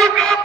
You got my